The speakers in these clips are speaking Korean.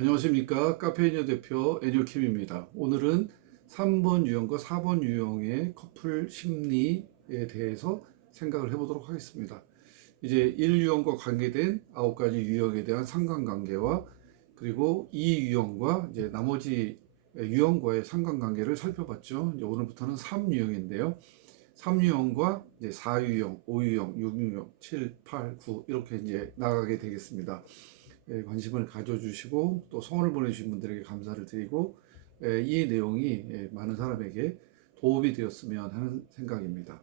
안녕하십니까. 카페이녀 대표 애니킴입니다. 오늘은 3번 유형과 4번 유형의 커플 심리에 대해서 생각을 해보도록 하겠습니다. 이제 1유형과 관계된 9가지 유형에 대한 상관관계와 그리고 2유형과 이제 나머지 유형과의 상관관계를 살펴봤죠. 이제 오늘부터는 3유형인데요. 3유형과 이제 4유형, 5유형, 6유형, 7, 8, 9 이렇게 이제 나가게 되겠습니다. 관심을 가져주시고 또 성원을 보내주신 분들에게 감사를 드리고 이 내용이 많은 사람에게 도움이 되었으면 하는 생각입니다.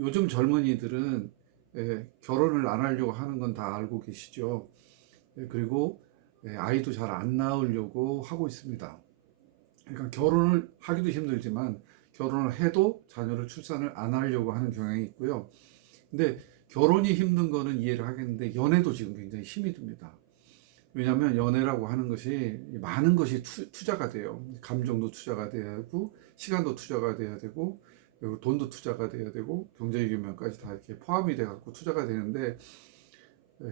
요즘 젊은이들은 결혼을 안 하려고 하는 건 다 알고 계시죠. 그리고 아이도 잘 안 낳으려고 하고 있습니다. 그러니까 결혼을 하기도 힘들지만 결혼을 해도 자녀를 출산을 안 하려고 하는 경향이 있고요. 근데 결혼이 힘든 거는 이해를 하겠는데 연애도 지금 굉장히 힘이 듭니다. 왜냐하면 연애라고 하는 것이 많은 것이 투자가 돼요. 감정도 투자가 돼야 하고 시간도 투자가 돼야 되고 그리고 돈도 투자가 돼야 되고 경제적인 면까지 다 이렇게 포함이 돼 갖고 투자가 되는데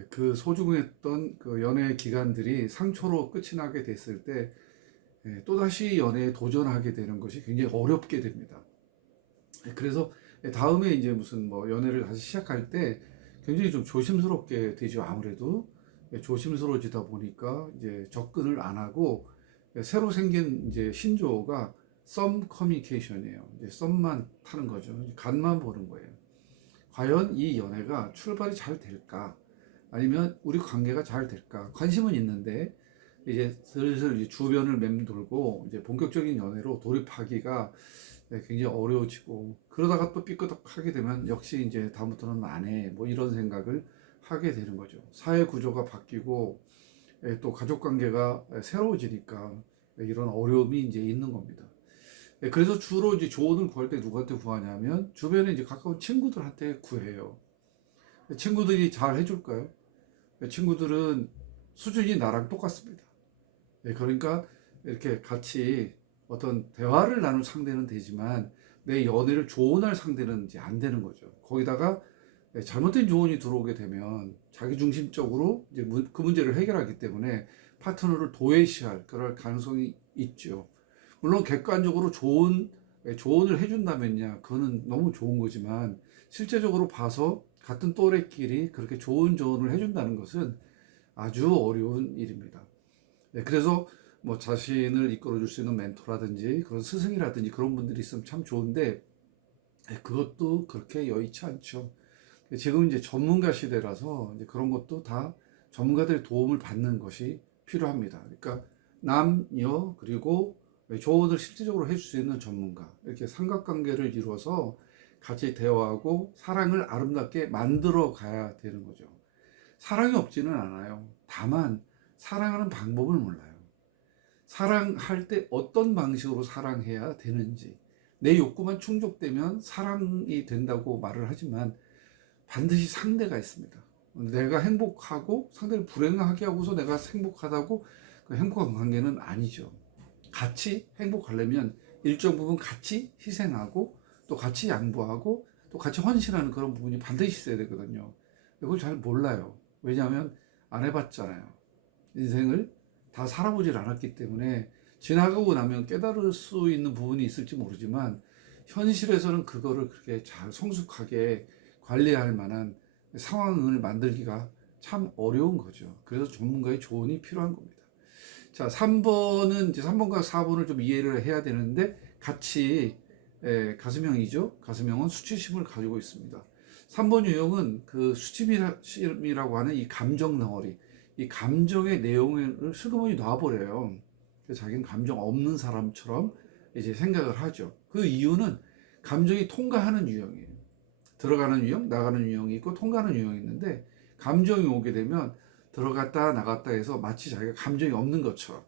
그 소중했던 그 연애 기간들이 상처로 끝이 나게 됐을 때 또다시 연애에 도전하게 되는 것이 굉장히 어렵게 됩니다. 그래서 다음에 이제 무슨 뭐 연애를 다시 시작할 때 굉장히 좀 조심스럽게 되죠. 아무래도 조심스러워지다 보니까 이제 접근을 안 하고 새로 생긴 이제 신조어가 썸 커뮤니케이션이에요. 이제 썸만 타는 거죠. 간만 보는 거예요. 과연 이 연애가 출발이 잘 될까? 아니면 우리 관계가 잘 될까? 관심은 있는데 이제 슬슬 이제 주변을 맴돌고 이제 본격적인 연애로 돌입하기가 굉장히 어려워지고 그러다가 또 삐끄덕하게 되면 역시 이제 다음부터는 안 해. 뭐 이런 생각을 하게 되는 거죠. 사회 구조가 바뀌고 또 가족 관계가 새로워지니까 이런 어려움이 이제 있는 겁니다. 그래서 주로 이제 조언을 구할 때 누구한테 구하냐면 주변에 이제 가까운 친구들한테 구해요. 친구들이 잘 해줄까요? 친구들은 수준이 나랑 똑같습니다. 그러니까 이렇게 같이 어떤 대화를 나눌 상대는 되지만 내 연애를 조언할 상대는 이제 안 되는 거죠. 거기다가 잘못된 조언이 들어오게 되면 자기중심적으로 이제 그 문제를 해결하기 때문에 파트너를 도외시할 그럴 가능성이 있죠. 물론 객관적으로 조언을 해준다면야 그거는 너무 좋은 거지만 실제적으로 봐서 같은 또래끼리 그렇게 좋은 조언을 해준다는 것은 아주 어려운 일입니다. 그래서 뭐 자신을 이끌어줄 수 있는 멘토라든지 그런 스승이라든지 그런 분들이 있으면 참 좋은데 그것도 그렇게 여의치 않죠. 지금 이제 전문가 시대라서 이제 그런 것도 다 전문가들의 도움을 받는 것이 필요합니다. 그러니까 남, 여, 그리고 조언을 실질적으로 해줄 수 있는 전문가 이렇게 삼각관계를 이루어서 같이 대화하고 사랑을 아름답게 만들어 가야 되는 거죠. 사랑이 없지는 않아요. 다만 사랑하는 방법을 몰라요. 사랑할 때 어떤 방식으로 사랑해야 되는지 내 욕구만 충족되면 사랑이 된다고 말을 하지만 반드시 상대가 있습니다. 내가 행복하고 상대를 불행하게 하고서 내가 행복하다고 그 행복한 관계는 아니죠. 같이 행복하려면 일정 부분 같이 희생하고 또 같이 양보하고 또 같이 헌신하는 그런 부분이 반드시 있어야 되거든요. 이걸 잘 몰라요. 왜냐하면 안 해봤잖아요. 인생을 다 살아보질 않았기 때문에 지나가고 나면 깨달을 수 있는 부분이 있을지 모르지만 현실에서는 그거를 그렇게 잘 성숙하게 관리할 만한 상황을 만들기가 참 어려운 거죠. 그래서 전문가의 조언이 필요한 겁니다. 자, 3번은 이제 3번과 4번을 좀 이해를 해야 되는데 같이 가슴형이죠. 가슴형은 수치심을 가지고 있습니다. 3번 유형은 그 수치심이라고 하는 이 감정 덩어리, 이 감정의 내용을 슬그머니 놔버려요. 그래서 자기는 감정 없는 사람처럼 이제 생각을 하죠. 그 이유는 감정이 통과하는 유형이에요. 들어가는 유형, 나가는 유형이 있고 통과하는 유형이 있는데 감정이 오게 되면 들어갔다 나갔다 해서 마치 자기가 감정이 없는 것처럼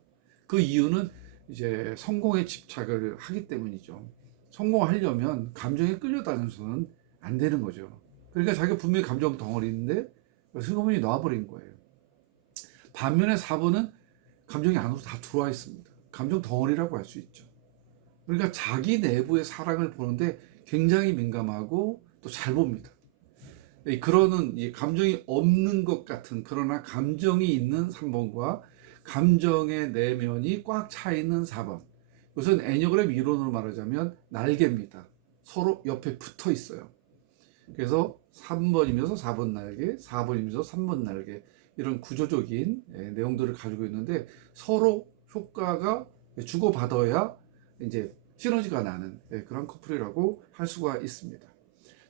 그 이유는 이제 성공에 집착을 하기 때문이죠. 성공하려면 감정에 끌려다녀서는 안 되는 거죠. 그러니까 자기가 분명히 감정 덩어리인데 슬그머니 놔버린 거예요. 반면에 4번은 감정이 안으로 다 들어와 있습니다. 감정 덩어리라고 할 수 있죠. 그러니까 자기 내부의 사랑을 보는데 굉장히 민감하고 또 잘 봅니다. 그러는 감정이 없는 것 같은 그러나 감정이 있는 3번과 감정의 내면이 꽉 차 있는 4번. 이것은 애니어그램 이론으로 말하자면 날개입니다. 서로 옆에 붙어 있어요. 그래서 3번이면서 4번 날개, 4번이면서 3번 날개, 이런 구조적인 내용들을 가지고 있는데 서로 효과가 주고받아야 이제 시너지가 나는 그런 커플이라고 할 수가 있습니다.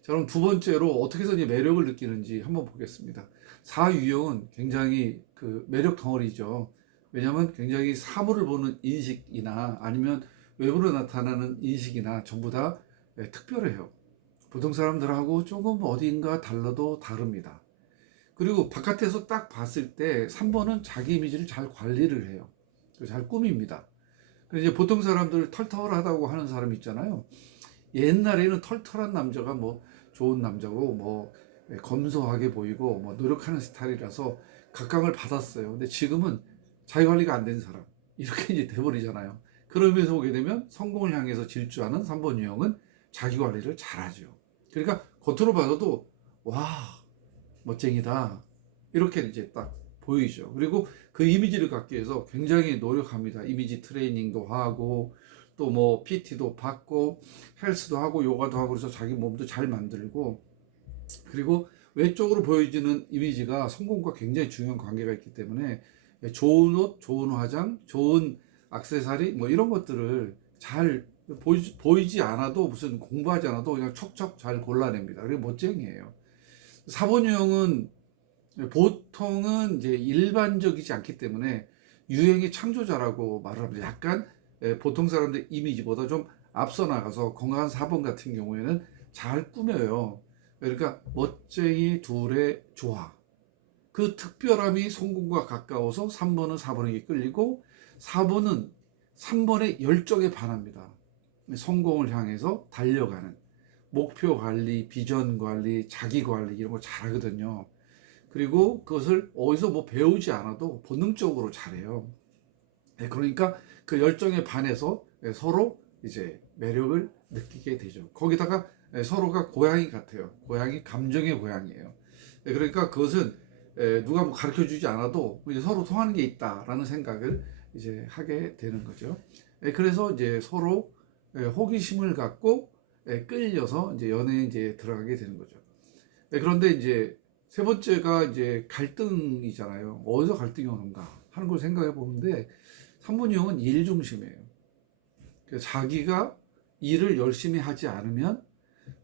자, 그럼 두 번째로 어떻게 해서 이제 매력을 느끼는지 한번 보겠습니다. 4유형은 굉장히 그 매력 덩어리죠. 왜냐하면 굉장히 사물을 보는 인식이나 아니면 외부로 나타나는 인식이나 전부 다 특별해요. 보통 사람들하고 조금 어딘가 달라도 다릅니다. 그리고 바깥에서 딱 봤을 때 3번은 자기 이미지를 잘 관리를 해요. 잘 꾸밉니다. 이제 보통 사람들 털털하다고 하는 사람 있잖아요. 옛날에는 털털한 남자가 뭐 좋은 남자고 뭐 검소하게 보이고 뭐 노력하는 스타일이라서 각광을 받았어요. 근데 지금은 자기 관리가 안 된 사람 이렇게 이제 돼버리잖아요. 그러면서 보게 되면 성공을 향해서 질주하는 3번 유형은 자기 관리를 잘하죠. 그러니까 겉으로 봐도 와 멋쟁이다 이렇게 이제 딱 보이죠. 그리고 그 이미지를 갖기 위해서 굉장히 노력합니다. 이미지 트레이닝도 하고 또 뭐 PT도 받고 헬스도 하고 요가도 하고 그래서 자기 몸도 잘 만들고, 그리고 외적으로 보여지는 이미지가 성공과 굉장히 중요한 관계가 있기 때문에 좋은 옷, 좋은 화장, 좋은 액세서리 뭐 이런 것들을 잘 보이지 않아도 무슨 공부하지 않아도 그냥 척척 잘 골라냅니다. 그게 멋쟁이에요. 4번 유형은 보통은 이제 일반적이지 않기 때문에 유행의 창조자라고 말을 합니다. 약간 보통 사람들 이미지보다 좀 앞서 나가서 건강한 4번 같은 경우에는 잘 꾸며요. 그러니까 멋쟁이 둘의 조화. 그 특별함이 성공과 가까워서 3번은 4번에게 끌리고 4번은 3번의 열정에 반합니다. 성공을 향해서 달려가는 목표 관리, 비전 관리, 자기 관리 이런 거 잘하거든요. 그리고 그것을 어디서 뭐 배우지 않아도 본능적으로 잘해요. 그러니까 그 열정에 반해서 서로 이제 매력을 느끼게 되죠. 거기다가 서로가 고양이 같아요. 고양이, 감정의 고양이에요. 그러니까 그것은 누가 뭐 가르쳐 주지 않아도 이제 서로 통하는 게 있다라는 생각을 이제 하게 되는 거죠. 그래서 이제 서로 호기심을 갖고 끌려서 이제 연애에 이제 들어가게 되는 거죠. 그런데 이제 세 번째가 이제 갈등이잖아요. 어디서 갈등이 오는가 하는 걸 생각해 보는데 3번 유형은 일 중심이에요. 자기가 일을 열심히 하지 않으면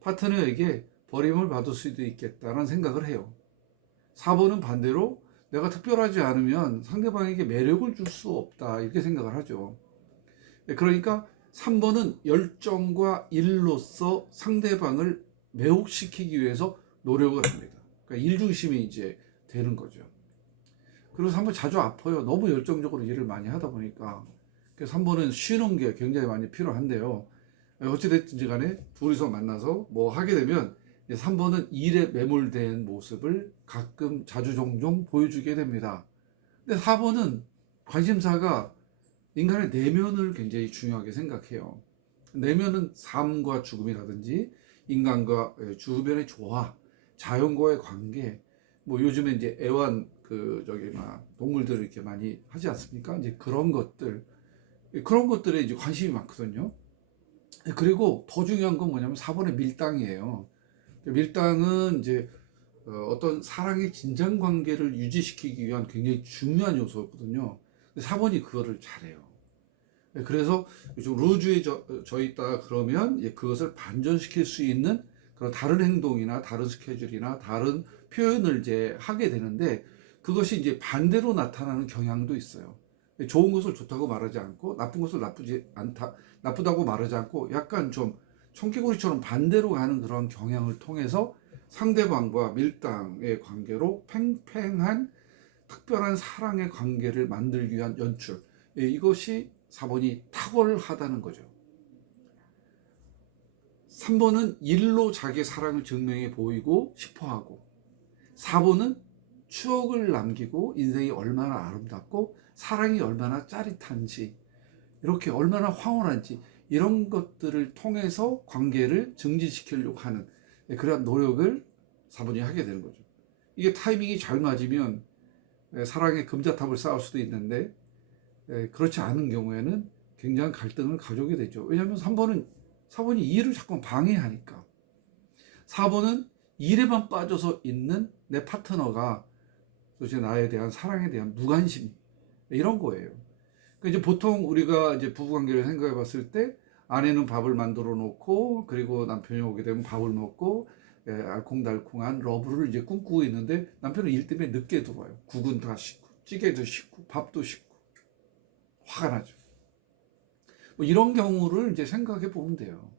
파트너에게 버림을 받을 수도 있겠다는 생각을 해요. 4번은 반대로 내가 특별하지 않으면 상대방에게 매력을 줄 수 없다 이렇게 생각을 하죠. 그러니까 3번은 열정과 일로서 상대방을 매혹시키기 위해서 노력을 합니다. 그러니까 일 중심이 이제 되는 거죠. 그리고 3번 자주 아파요. 너무 열정적으로 일을 많이 하다 보니까. 그래서 3번은 쉬는 게 굉장히 많이 필요한데요. 어찌됐든지 간에 둘이서 만나서 뭐 하게 되면 3번은 일에 매몰된 모습을 가끔 자주 종종 보여주게 됩니다. 근데 4번은 관심사가 인간의 내면을 굉장히 중요하게 생각해요. 내면은 삶과 죽음이라든지 인간과 주변의 조화, 자연과의 관계, 뭐 요즘에 이제 애완 동물들을 이렇게 많이 하지 않습니까? 이제 그런 것들에 이제 관심이 많거든요. 그리고 더 중요한 건 뭐냐면 4번의 밀당이에요. 밀당은 이제 어떤 사랑의 진정 관계를 유지시키기 위한 굉장히 중요한 요소거든요. 4번이 그거를 잘해요. 그래서 좀 루즈에 져 있다 그러면 그것을 반전시킬 수 있는 그런 다른 행동이나 다른 스케줄이나 다른 표현을 이제 하게 되는데, 그것이 이제 반대로 나타나는 경향도 있어요. 좋은 것을 좋다고 말하지 않고 나쁜 것을 나쁘다고 말하지 않고 약간 좀 청개구리처럼 반대로 가는 그런 경향을 통해서 상대방과 밀당의 관계로 팽팽한 특별한 사랑의 관계를 만들기 위한 연출, 이것이 4번이 탁월하다는 거죠. 3번은 일로 자기 사랑을 증명해 보이고 싶어하고, 4번은 추억을 남기고 인생이 얼마나 아름답고 사랑이 얼마나 짜릿한지, 이렇게 얼마나 황홀한지 이런 것들을 통해서 관계를 증진시키려고 하는 그런 노력을 4번이 하게 되는 거죠. 이게 타이밍이 잘 맞으면 사랑의 금자탑을 쌓을 수도 있는데, 그렇지 않은 경우에는 굉장한 갈등을 가져오게 되죠. 왜냐하면 4번이 일을 자꾸 방해하니까. 4번은 일에만 빠져서 있는 내 파트너가 도대체 나에 대한 사랑에 대한 무관심, 이런 거예요. 그러니까 이제 보통 우리가 이제 부부관계를 생각해 봤을 때 아내는 밥을 만들어 놓고, 그리고 남편이 오게 되면 밥을 먹고, 알콩달콩한 러브를 이제 꿈꾸고 있는데, 남편은 일 때문에 늦게 들어와요. 국은 다 식고 찌개도 식고 밥도 식고. 화가 나죠. 뭐 이런 경우를 이제 생각해 보면 돼요.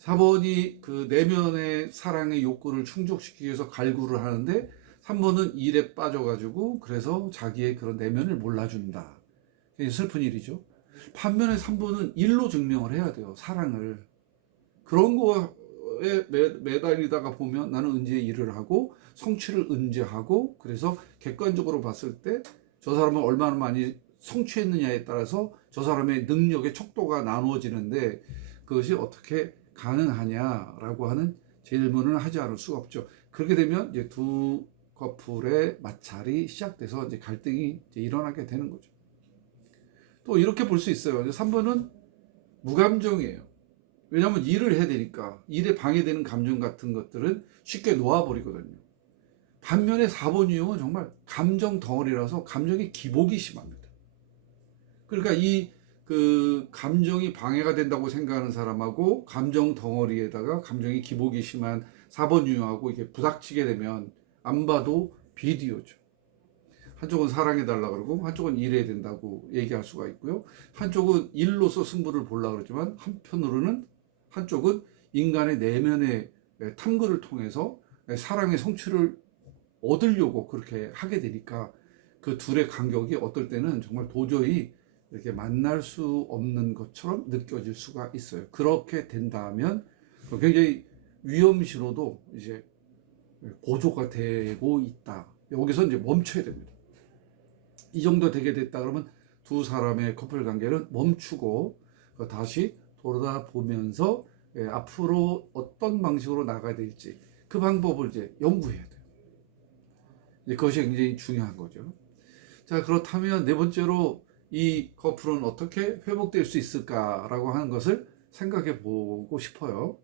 4번이 그 내면의 사랑의 욕구를 충족시키기 위해서 갈구를 하는데, 3번은 일에 빠져가지고 그래서 자기의 그런 내면을 몰라준다. 슬픈 일이죠. 반면에 3번은 일로 증명을 해야 돼요. 사랑을. 그런 거에 매달리다가 보면 나는 은지에 일을 하고 성취를 은지하고, 그래서 객관적으로 봤을 때 저 사람은 얼마나 많이 성취했느냐에 따라서 저 사람의 능력의 척도가 나누어지는데, 그것이 어떻게 가능하냐라고 하는 질문을 하지 않을 수가 없죠. 그렇게 되면 이제 두 커플의 마찰이 시작돼서 이제 갈등이 이제 일어나게 되는 거죠. 또 이렇게 볼 수 있어요. 3번은 무감정이에요. 왜냐하면 일을 해야 되니까 일에 방해되는 감정 같은 것들은 쉽게 놓아버리거든요. 반면에 4번 유형은 정말 감정 덩어리라서 감정이 기복이 심합니다. 그러니까 이 그 감정이 방해가 된다고 생각하는 사람하고 감정 덩어리에다가 감정이 기복이 심한 4번 유형하고 이게 부닥치게 되면 안 봐도 비디오죠. 한쪽은 사랑해달라 그러고 한쪽은 일해야 된다고 얘기할 수가 있고요. 한쪽은 일로서 승부를 보려고 그러지만 한편으로는 한쪽은 인간의 내면의 탐구를 통해서 사랑의 성취를 얻으려고 그렇게 하게 되니까 그 둘의 간격이 어떨 때는 정말 도저히 이렇게 만날 수 없는 것처럼 느껴질 수가 있어요. 그렇게 된다면 굉장히 위험시로도 이제 고조가 되고 있다. 여기서 이제 멈춰야 됩니다. 이 정도 되게 됐다 그러면 두 사람의 커플 관계는 멈추고 다시 돌아보면서 앞으로 어떤 방식으로 나가야 될지 그 방법을 이제 연구해야 돼요. 이제 그것이 굉장히 중요한 거죠. 자, 그렇다면 네 번째로 이 커플은 어떻게 회복될 수 있을까라고 하는 것을 생각해 보고 싶어요.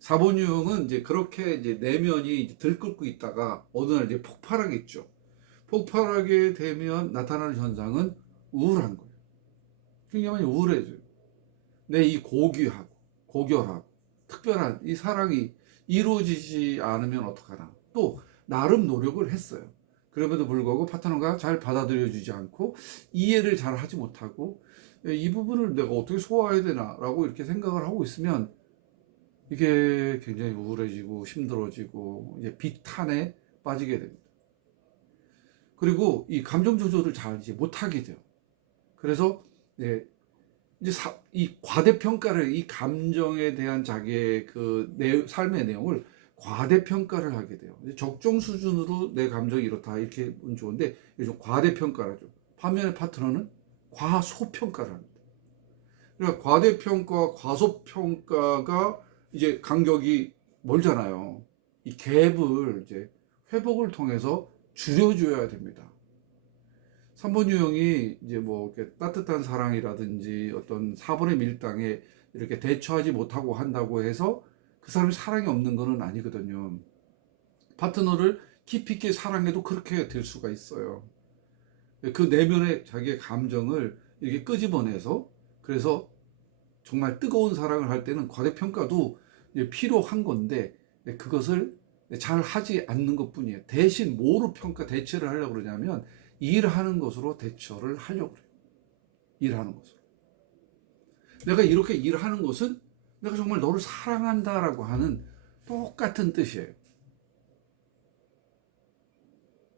4번 유형은 이제 그렇게 이제 내면이 이제 들끓고 있다가 어느 날 이제 폭발하겠죠. 폭발하게 되면 나타나는 현상은 우울한 거예요. 굉장히 많이 우울해져요. 내 이 고귀하고 고결하고 특별한 이 사랑이 이루어지지 않으면 어떡하나. 또 나름 노력을 했어요. 그럼에도 불구하고 파트너가 잘 받아들여주지 않고 이해를 잘 하지 못하고 이 부분을 내가 어떻게 소화해야 되나 라고 이렇게 생각을 하고 있으면 이게 굉장히 우울해지고 힘들어지고 이제 비탄에 빠지게 됩니다. 그리고 이 감정 조절을 잘 이제 못하게 돼요. 그래서 이제 이 과대평가를, 이 감정에 대한 자기의 그 삶의 내용을 과대평가를 하게 돼요. 적정 수준으로 내 감정이 이렇다 이렇게 보면 좋은데 이게 좀 과대평가라죠. 반면에 파트너는 과소평가를 합니다. 그러니까 과대평가와 과소평가가 이제 간격이 멀잖아요. 이 갭을 이제 회복을 통해서 줄여줘야 됩니다. 3번 유형이 이제 뭐 이렇게 따뜻한 사랑이라든지 어떤 4번의 밀당에 이렇게 대처하지 못하고 한다고 해서 그 사람이 사랑이 없는 것은 아니거든요. 파트너를 깊이 있게 사랑해도 그렇게 될 수가 있어요. 그 내면의 자기의 감정을 이렇게 끄집어내서, 그래서 정말 뜨거운 사랑을 할 때는 과대평가도 필요한 건데 그것을 잘 하지 않는 것 뿐이에요. 대신 뭐로 대체를 하려고 그러냐면 일하는 것으로 대처를 하려고 그래요. 일하는 것으로. 내가 이렇게 일하는 것은 내가 정말 너를 사랑한다라고 하는 똑같은 뜻이에요.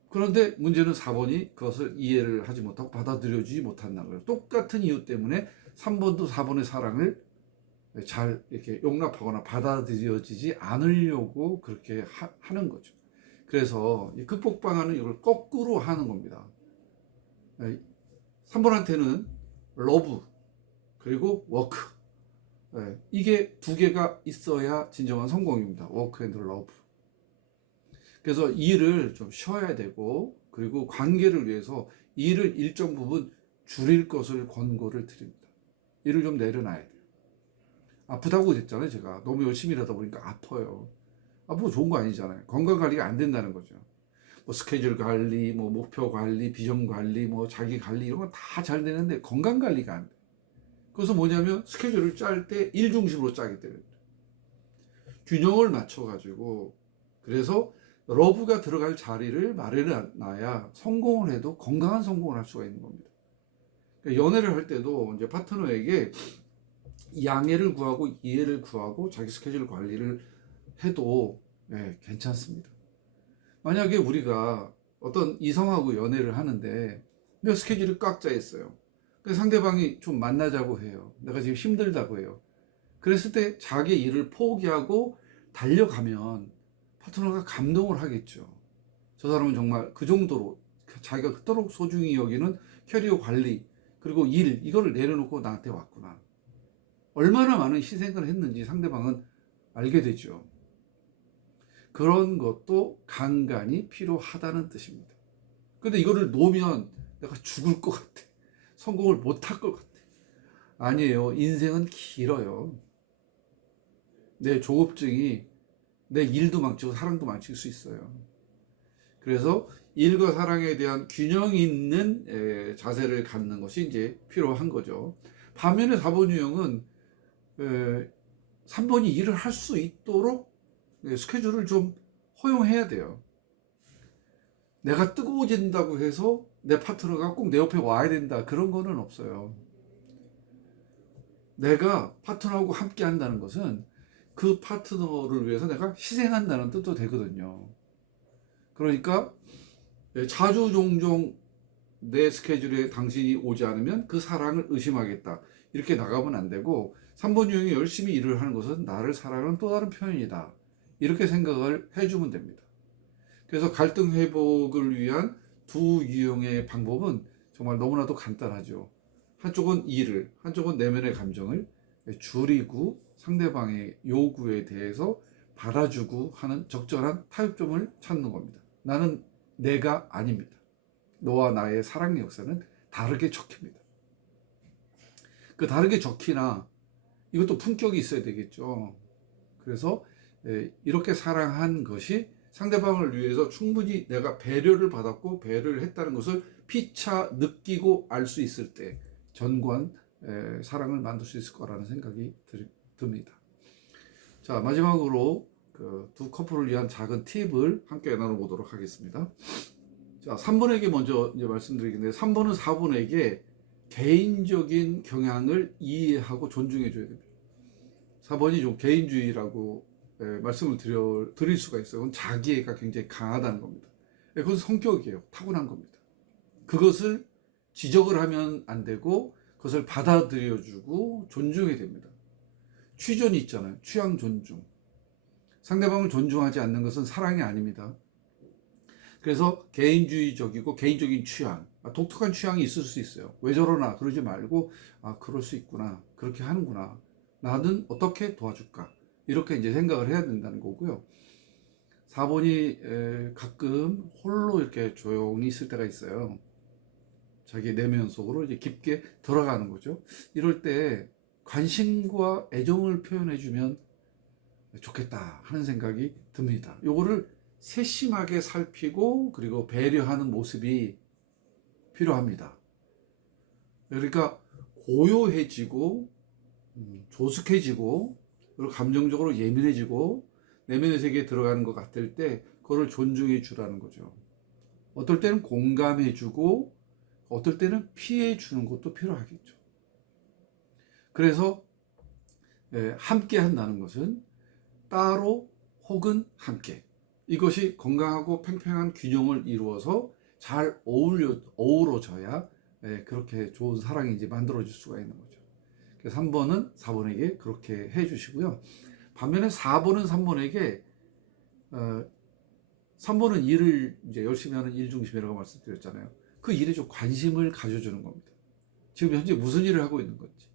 그런데 문제는 4번이 그것을 이해를 하지 못하고 받아들여주지 못한다는 거예요. 똑같은 이유 때문에 3번도 4번의 사랑을 잘 이렇게 용납하거나 받아들여지지 않으려고 그렇게 하는 거죠. 그래서 극복 방안은 이걸 거꾸로 하는 겁니다. 3번한테는 러브 그리고 워크, 이게 두 개가 있어야 진정한 성공입니다. 워크 앤드 러브. 그래서 일을 좀 쉬어야 되고, 그리고 관계를 위해서 일을 일정 부분 줄일 것을 권고를 드립니다. 일을 좀 내려놔야 돼요. 아프다고 그랬잖아요. 제가 너무 열심히 일하다 보니까 아파요. 뭐 좋은 거 아니잖아요. 건강 관리가 안 된다는 거죠. 뭐 스케줄 관리, 뭐 목표 관리, 비전 관리, 뭐 자기 관리 이런 건 다 잘 되는데 건강 관리가 안 돼. 그래서 뭐냐면 스케줄을 짤 때 일 중심으로 짜기 때문에 균형을 맞춰가지고, 그래서 러브가 들어갈 자리를 마련해 놔야 성공을 해도 건강한 성공을 할 수가 있는 겁니다. 그러니까 연애를 할 때도 이제 파트너에게 양해를 구하고 이해를 구하고 자기 스케줄 관리를 해도 괜찮습니다. 만약에 우리가 어떤 이성하고 연애를 하는데 내가 스케줄이 꽉 짜 있어요. 근데 상대방이 좀 만나자고 해요. 내가 지금 힘들다고 해요. 그랬을 때 자기 일을 포기하고 달려가면 파트너가 감동을 하겠죠. 저 사람은 정말 그 정도로 자기가 그토록 소중히 여기는 캐리어 관리 그리고 일 이거를 내려놓고 나한테 왔구나. 얼마나 많은 희생을 했는지 상대방은 알게 되죠. 그런 것도 간간이 필요하다는 뜻입니다. 근데 이거를 놓으면 내가 죽을 것 같아. 성공을 못할 것 같아. 아니에요. 인생은 길어요. 내 조급증이 내 일도 망치고 사랑도 망칠 수 있어요. 그래서 일과 사랑에 대한 균형 있는 자세를 갖는 것이 이제 필요한 거죠. 반면에 4번 유형은 3번이 일을 할 수 있도록 스케줄을 좀 허용해야 돼요. 내가 뜨거워진다고 해서 내 파트너가 꼭 내 옆에 와야 된다, 그런 거는 없어요. 내가 파트너하고 함께 한다는 것은 그 파트너를 위해서 내가 희생한다는 뜻도 되거든요. 그러니까 자주 종종 내 스케줄에 당신이 오지 않으면 그 사랑을 의심하겠다, 이렇게 나가면 안 되고, 3번 유형이 열심히 일을 하는 것은 나를 사랑하는 또 다른 표현이다, 이렇게 생각을 해주면 됩니다. 그래서 갈등 회복을 위한 두 유형의 방법은 정말 너무나도 간단하죠. 한쪽은 일을, 한쪽은 내면의 감정을 줄이고 상대방의 요구에 대해서 받아주고 하는 적절한 타협점을 찾는 겁니다. 나는 내가 아닙니다. 너와 나의 사랑의 역사는 다르게 적힙니다. 그 다르게 적히나 이것도 품격이 있어야 되겠죠. 그래서 이렇게 사랑한 것이 상대방을 위해서 충분히 내가 배려를 받았고 배려를 했다는 것을 피차 느끼고 알 수 있을 때 전관 사랑을 만들 수 있을 거라는 생각이 듭니다. 자, 마지막으로 그 두 커플을 위한 작은 팁을 함께 나눠보도록 하겠습니다. 자, 3번에게 먼저 이제 말씀드리겠는데, 3번은 4번에게 개인적인 경향을 이해하고 존중해 줘야 됩니다. 4번이 좀 개인주의라고 말씀을 드릴 수가 있어요. 그건 자기애가 굉장히 강하다는 겁니다. 그건 성격이에요. 타고난 겁니다. 그것을 지적을 하면 안 되고 그것을 받아들여주고 존중해야 됩니다. 취존이 있잖아요. 취향 존중. 상대방을 존중하지 않는 것은 사랑이 아닙니다. 그래서 개인주의적이고 개인적인 취향, 독특한 취향이 있을 수 있어요. 왜 저러나 그러지 말고, 그럴 수 있구나, 그렇게 하는구나, 나는 어떻게 도와줄까, 이렇게 이제 생각을 해야 된다는 거고요. 4번이 가끔 홀로 이렇게 조용히 있을 때가 있어요. 자기 내면 속으로 이제 깊게 들어가는 거죠. 이럴 때 관심과 애정을 표현해 주면 좋겠다 하는 생각이 듭니다. 요거를 세심하게 살피고 그리고 배려하는 모습이 필요합니다. 그러니까 고요해지고 조숙해지고 그리고 감정적으로 예민해지고 내면의 세계에 들어가는 것 같을 때 그거를 존중해 주라는 거죠. 어떨 때는 공감해 주고 어떨 때는 피해 주는 것도 필요하겠죠. 그래서 함께 한다는 것은 따로 혹은 함께, 이것이 건강하고 팽팽한 균형을 이루어서 잘 어우러져야 그렇게 좋은 사랑이 이제 만들어질 수가 있는 거죠. 그래서 3번은 4번에게 그렇게 해 주시고요. 반면에 4번은 3번에게 3번은 일을 이제 열심히 하는 일 중심이라고 말씀드렸잖아요. 그 일에 좀 관심을 가져주는 겁니다. 지금 현재 무슨 일을 하고 있는 건지,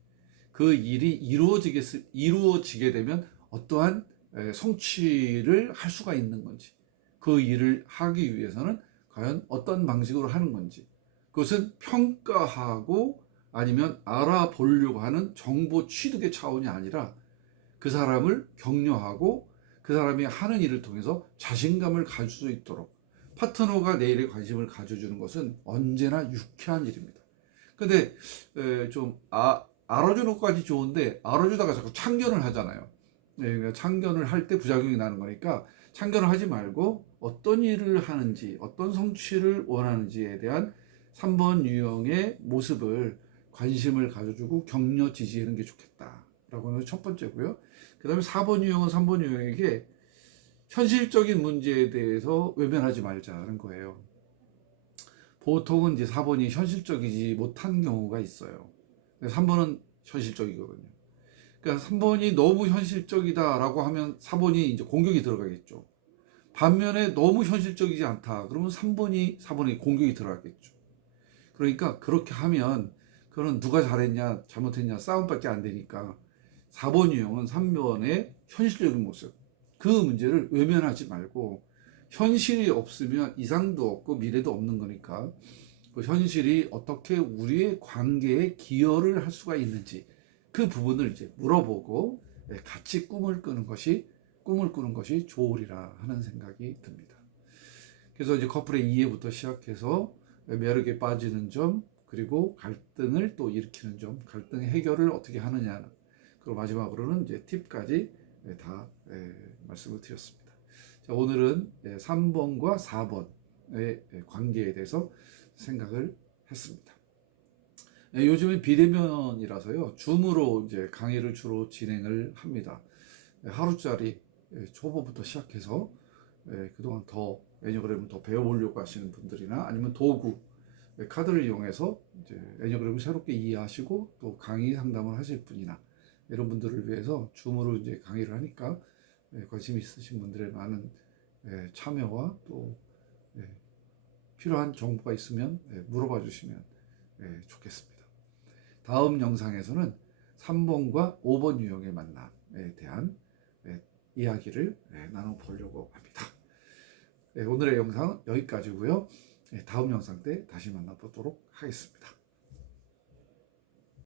그 일이 이루어지게 되면 어떠한 성취를 할 수가 있는 건지, 그 일을 하기 위해서는 과연 어떤 방식으로 하는 건지, 그것은 평가하고 아니면 알아보려고 하는 정보 취득의 차원이 아니라 그 사람을 격려하고 그 사람이 하는 일을 통해서 자신감을 가질 수 있도록 파트너가 내 일에 관심을 가져주는 것은 언제나 유쾌한 일입니다. 근데 좀 알아주는 것까지 좋은데 알아주다가 자꾸 참견을 하잖아요. 그러니까 참견을 할 때 부작용이 나는 거니까 참견을 하지 말고 어떤 일을 하는지 어떤 성취를 원하는지에 대한 3번 유형의 모습을 관심을 가져주고 격려 지지하는 게 좋겠다라고 하는 게 첫 번째고요. 그 다음에 4번 유형은 3번 유형에게 현실적인 문제에 대해서 외면하지 말자는 거예요. 보통은 이제 4번이 현실적이지 못한 경우가 있어요. 3번은 현실적이거든요. 그러니까 3번이 너무 현실적이다라고 하면 4번이 이제 공격이 들어가겠죠. 반면에 너무 현실적이지 않다. 그러면 4번이 공격이 들어가겠죠. 그러니까 그렇게 하면 그건 누가 잘했냐, 잘못했냐 싸움밖에 안 되니까 4번 유형은 3번의 현실적인 모습, 그 문제를 외면하지 말고 현실이 없으면 이상도 없고 미래도 없는 거니까 그 현실이 어떻게 우리의 관계에 기여를 할 수가 있는지 그 부분을 이제 물어보고 같이 꿈을 꾸는 것이 좋으리라 하는 생각이 듭니다. 그래서 이제 커플의 이해부터 시작해서 매력에 빠지는 점, 그리고 갈등을 또 일으키는 점, 갈등 해결을 어떻게 하느냐, 그리고 마지막으로는 이제 팁까지 다 말씀을 드렸습니다. 자, 오늘은 3번과 4번의 관계에 대해서 생각을 했습니다. 요즘에 비대면이라서요, 줌으로 이제 강의를 주로 진행을 합니다. 하루짜리 초보부터 시작해서 그동안 더 애니어그램을 더 배워보려고 하시는 분들이나 아니면 도구, 카드를 이용해서 이제 애니어그램을 새롭게 이해하시고 또 강의 상담을 하실 분이나 이런 분들을 위해서 줌으로 이제 강의를 하니까 관심 있으신 분들의 많은 참여와 또 필요한 정보가 있으면 물어봐 주시면 좋겠습니다. 다음 영상에서는 3번과 5번 유형의 만남에 대한 이야기를 나눠보려고 합니다. 오늘의 영상은 여기까지고요. 다음 영상 때 다시 만나보도록 하겠습니다.